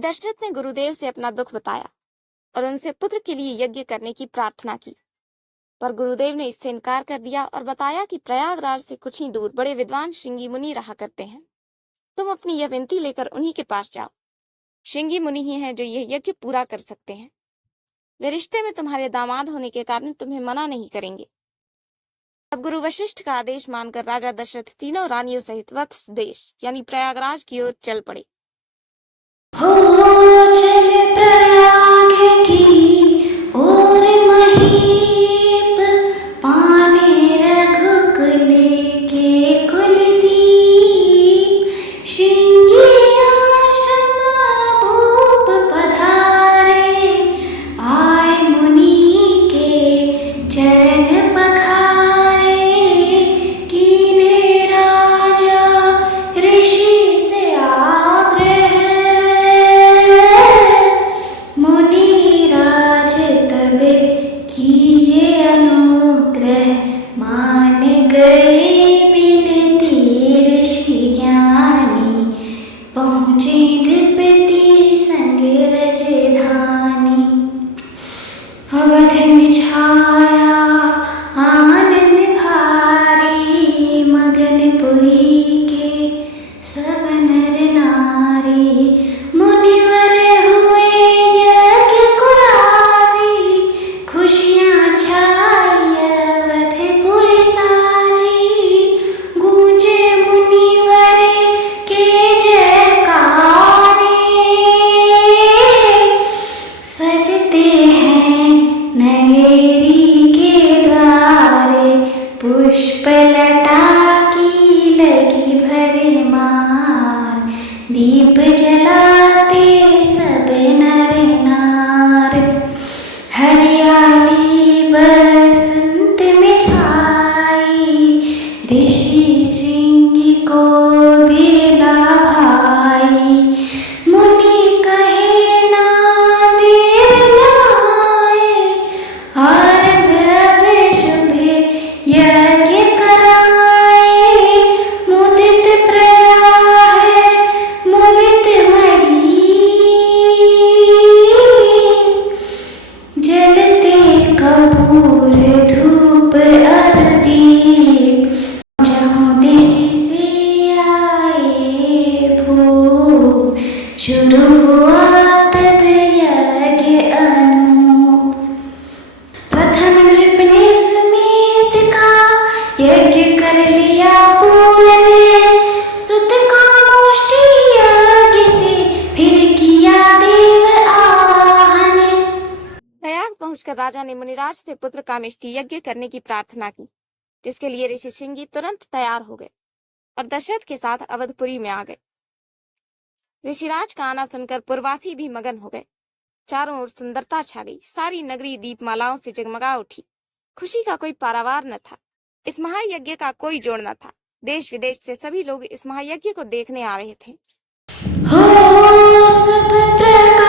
दशरथ ने गुरुदेव से अपना दुख बताया और उनसे पुत्र के लिए यज्ञ करने की प्रार्थना की, पर गुरुदेव ने इससे इनकार कर दिया और बताया कि प्रयागराज से कुछ ही दूर बड़े विद्वान श्रृंगी मुनि रहा करते हैं। तुम अपनी यह विनती लेकर उन्हीं के पास जाओ। श्रृंगी मुनि ही हैं जो यह यज्ञ पूरा कर सकते हैं। वे रिश्ते में तुम्हारे दामाद होने के कारण तुम्हें मना नहीं करेंगे। अब गुरु वशिष्ठ का आदेश मानकर राजा दशरथ तीनों रानियों सहित वत्स देश यानी प्रयागराज की ओर चल पड़े। हो चल प्रयाग की ओर महीप, पाने रघुकुल के कुलदीप। श्रृंगी आश्रम भूप पधारे, आए मुनि के चरण पखारे। कीन्हे राजा ऋषि से आग्रह, मुनिराज तब किए अनुग्रह। मान गए बिनती ऋषि ज्ञानी, पहुँचे नृपति संग रजधानी। अवध में छाया आनंद भारी, मगनपुरी के सब नर नारी। मुनिवर हुए यज्ञ को राजी, खुशियाँ छाई अवधपुर साजी। गूंजे मुनिवर के जयकारे, सजते हैं नगरी के द्वारे। पुष्पलता की लगी भरमार, दीप जलाते सब नर नार। हरियाली बसंत में छाई, ऋषि श्रृंगी को बेला भाई। मुनि कहे ना देर लगाए, आरंभ अब शुभ यज्ञ कराए। मुदित प्रजा है मुदित मही, जलते कपूर धूप और दीप। जहाँ दिशि से आए भूप, शुरू हुआ तब यज्ञ अनूप। प्रथम नृप ने सुमेध का यज्ञ कर लिया पूर्ण, सुत कामोष्ठी यज्ञ से फिर किया देव आवाहन। प्रयाग पहुंचकर राजा ने मुनिराज से पुत्र कामेष्टि यज्ञ करने की प्रार्थना की, जिसके लिए ऋषि श्रृंगी तुरंत तैयार हो गए और दशरथ के साथ अवधपुरी में आ गए। ऋषिराज का आना सुनकर पुरवासी भी मगन हो गए। चारों ओर सुंदरता छा गई, सारी नगरी दीपमालाओं से जगमगा उठी। खुशी का कोई पारावार न था। इस महायज्ञ का कोई जोड़ न था। देश विदेश से सभी लोग इस महायज्ञ को देखने आ रहे थे। हो सब प्रकार